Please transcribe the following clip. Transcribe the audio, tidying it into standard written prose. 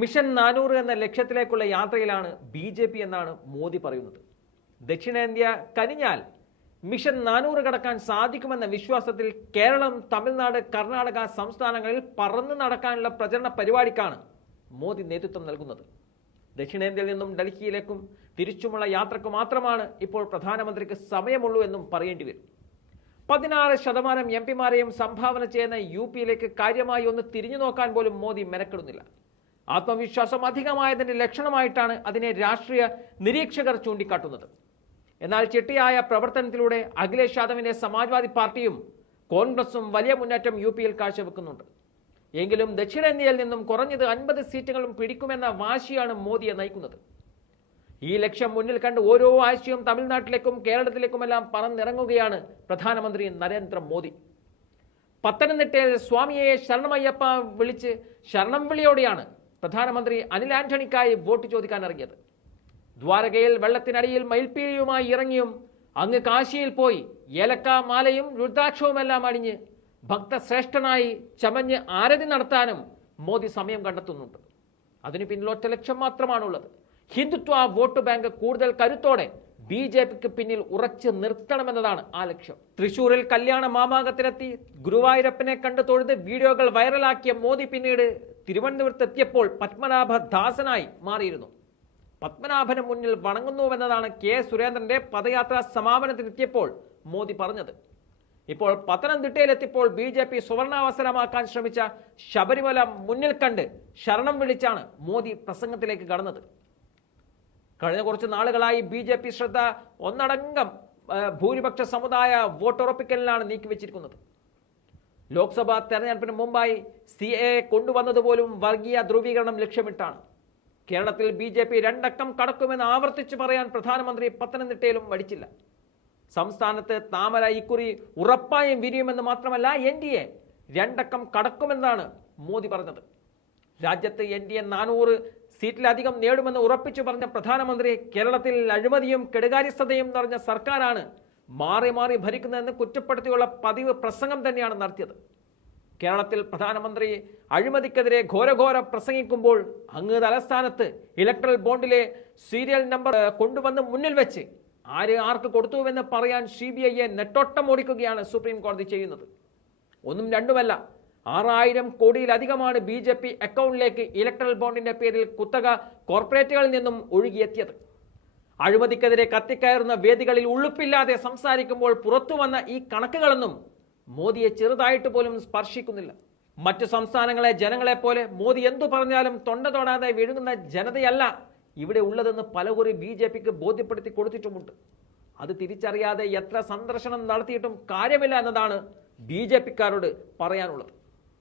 Mission 400 എന്ന ലക്ഷ്യത്തിലേക്കുള്ള യാത്രയിലാണ് BJP. എന്നാണ് മോദി പറയുന്നത്. ദക്ഷിണേന്ത്യ കനിഞ്ഞാൽ മിഷൻ 400 കടക്കാൻ സാധിക്കുമെന്ന വിശ്വാസത്തിൽ കേരളം, തമിഴ്നാട്, കർണാടക സംസ്ഥാനങ്ങളിൽ പറന്നു നടക്കാനുള്ള പ്രചരണ പരിപാടിക്കാണ് മോദി നേതൃത്വം നൽകുന്നത്. ദക്ഷിണേന്ത്യയിൽ നിന്നും ഡൽഹിയിലേക്കും തിരിച്ചുമുള്ള യാത്രക്ക് മാത്രമാണ് ഇപ്പോൾ പ്രധാനമന്ത്രിക്ക് സമയമുള്ളൂ എന്നും പറയേണ്ടി വരും. 16% എംപിമാരെയും സംഭാവന ചെയ്യുന്ന യു.പിയിലേക്ക് കാര്യമായി ഒന്ന് തിരിഞ്ഞു നോക്കാൻ പോലും മോദി മെനക്കെടുന്നില്ല. ആത്മവിശ്വാസം അധികമായതിന്റെ ലക്ഷണമായിട്ടാണ് അതിനെ രാഷ്ട്രീയ നിരീക്ഷകർ ചൂണ്ടിക്കാട്ടുന്നത്. എന്നാൽ ചിട്ടയായ പ്രവർത്തനത്തിലൂടെ അഖിലേഷ് യാദവിന്റെ സമാജ്വാദി പാർട്ടിയും കോൺഗ്രസും വലിയ മുന്നേറ്റം യു.പിയിൽ കാഴ്ചവെക്കുന്നുണ്ട്. എങ്കിലും ദക്ഷിണേന്ത്യയിൽ നിന്നും കുറഞ്ഞത് 50 സീറ്റുകളും പിടിക്കുമെന്ന വാശിയാണ് മോദിയെ നയിക്കുന്നത്. ഈ ലക്ഷ്യം മുന്നിൽ കണ്ട് ഓരോ ആഴ്ചയും തമിഴ്നാട്ടിലേക്കും കേരളത്തിലേക്കുമെല്ലാം പറന്നിറങ്ങുകയാണ് പ്രധാനമന്ത്രി നരേന്ദ്രമോദി. പത്തനംതിട്ടയിൽ സ്വാമിയെ ശരണമയ്യപ്പ വിളിച്ച് ശരണം വിളിയോടെയാണ് പ്രധാനമന്ത്രി അനിൽ ആന്റണിക്കായി വോട്ട് ചോദിക്കാൻ ഇറങ്ങിയത്. ദ്വാരകയിൽ വെള്ളത്തിനടിയിൽ മയിൽപ്പീലിയുമായി ഇറങ്ങിയും അങ്ങ് കാശിയിൽ പോയി ഏലക്ക മാലയും രുദ്രാക്ഷവുമെല്ലാം അണിഞ്ഞ് ഭക്തശ്രേഷ്ഠനായി ചമഞ്ഞ് ആരതി നടത്താനും മോദി സമയം കണ്ടെത്തുന്നുണ്ട്. അതിന് പിന്നിൽ ഒറ്റ ലക്ഷ്യം മാത്രമാണുള്ളത്: ഹിന്ദുത്വ വോട്ട് ബാങ്ക് കൂടുതൽ കരുത്തോടെ ബി.ജെ.പിക്ക് പിന്നിൽ ഉറച്ചു നിർത്തണമെന്നതാണ് ആ ലക്ഷ്യം. തൃശൂരിൽ കല്യാണ മാമാങ്കത്തിനെത്തി ഗുരുവായൂരപ്പനെ കണ്ടു തൊഴുത് വീഡിയോകൾ വൈറലാക്കിയ മോദി പിന്നീട് തിരുവനന്തപുരത്ത് എത്തിയപ്പോൾ പത്മനാഭദാസനായി മാറിയിരുന്നു. പത്മനാഭന് മുന്നിൽ വണങ്ങുന്നുവെന്നതാണ് കെ സുരേന്ദ്രന്റെ പദയാത്രാ സമാപനത്തിനെത്തിയപ്പോൾ മോദി പറഞ്ഞത്. ഇപ്പോൾ പത്തനംതിട്ടയിലെത്തിയപ്പോൾ ബി.ജെ.പി. സുവർണാവസരമാക്കാൻ ശ്രമിച്ച ശബരിമല മുന്നിൽ കണ്ട് ശരണം വിളിച്ചാണ് മോദി പ്രസംഗത്തിലേക്ക് കടന്നത്. കഴിഞ്ഞ കുറച്ച് നാളുകളായി ബി.ജെ.പി. ശ്രദ്ധ ഒന്നടങ്കം ഭൂരിപക്ഷ സമുദായ വോട്ടുറപ്പിക്കലിനാണ് നീക്കിവെച്ചിരിക്കുന്നത്. ലോക്സഭാ തെരഞ്ഞെടുപ്പിന് മുമ്പായി CAA കൊണ്ടുവന്നതുപോലും വർഗീയ ധ്രുവീകരണം ലക്ഷ്യമിട്ടാണ്. കേരളത്തിൽ ബി.ജെ.പി. 2 അക്കം കടക്കുമെന്ന് ആവർത്തിച്ച് പറയാൻ പ്രധാനമന്ത്രി പത്തനംതിട്ടയിലും മടിച്ചില്ല. സംസ്ഥാനത്ത് താമര ഇക്കുറി ഉറപ്പായും വിരിയുമെന്ന് മാത്രമല്ല, NDA 2 അക്കം കടക്കുമെന്നാണ് മോദി പറഞ്ഞത്. രാജ്യത്ത് NDA 400 സീറ്റിലധികം നേടുമെന്ന് ഉറപ്പിച്ചു പറഞ്ഞ പ്രധാനമന്ത്രി കേരളത്തിൽ അഴിമതിയും കെടുകാര്യസ്ഥതയും നിറഞ്ഞ സർക്കാരാണ് മാറി മാറി ഭരിക്കുന്നതെന്ന് കുറ്റപ്പെടുത്തിയുള്ള പതിവ് പ്രസംഗം തന്നെയാണ് നടത്തിയത്. കേരളത്തിൽ പ്രധാനമന്ത്രി അഴിമതിക്കെതിരെ ഘോരഘോര പ്രസംഗിക്കുമ്പോൾ അങ്ങ് തലസ്ഥാനത്ത് ഇലക്ട്രൽ ബോണ്ടിലെ സീരിയൽ നമ്പർ കൊണ്ടുവന്ന് മുന്നിൽ വെച്ച് ആർക്ക് കൊടുത്തുവെന്ന് പറയാൻ CBIയെ നെട്ടോട്ടം ഓടിക്കുകയാണ് സുപ്രീം കോടതി ചെയ്യുന്നത്. ഒന്നും രണ്ടുമല്ല, 6000 കോടിയിലധികമാണ് ബി.ജെ.പി. അക്കൗണ്ടിലേക്ക് ഇലക്ട്രൽ ബോണ്ടിന്റെ പേരിൽ കുത്തക കോർപ്പറേറ്റുകളിൽ നിന്നും ഒഴുകിയെത്തിയത്. അഴിമതിക്കെതിരെ കത്തിക്കയറുന്ന വേദികളിൽ ഉളുപ്പില്ലാതെ സംസാരിക്കുമ്പോൾ പുറത്തു വന്ന ഈ കണക്കുകളൊന്നും മോദിയെ ചെറുതായിട്ട് പോലും സ്പർശിക്കുന്നില്ല. മറ്റു സംസ്ഥാനങ്ങളെ ജനങ്ങളെ പോലെ മോദി എന്തു പറഞ്ഞാലും തൊണ്ട തൊടാതെ വിഴുങ്ങുന്ന ജനതയല്ല ഇവിടെ ഉള്ളതെന്ന് പലകുറി ബി.ജെ.പിക്ക് ബോധ്യപ്പെടുത്തി കൊടുത്തിട്ടുമുണ്ട്. അത് തിരിച്ചറിയാതെ എത്ര സന്ദർശനം നടത്തിയിട്ടും കാര്യമില്ല എന്നതാണ് ബി.ജെ.പിക്കാരോട് പറയാനുള്ളത്.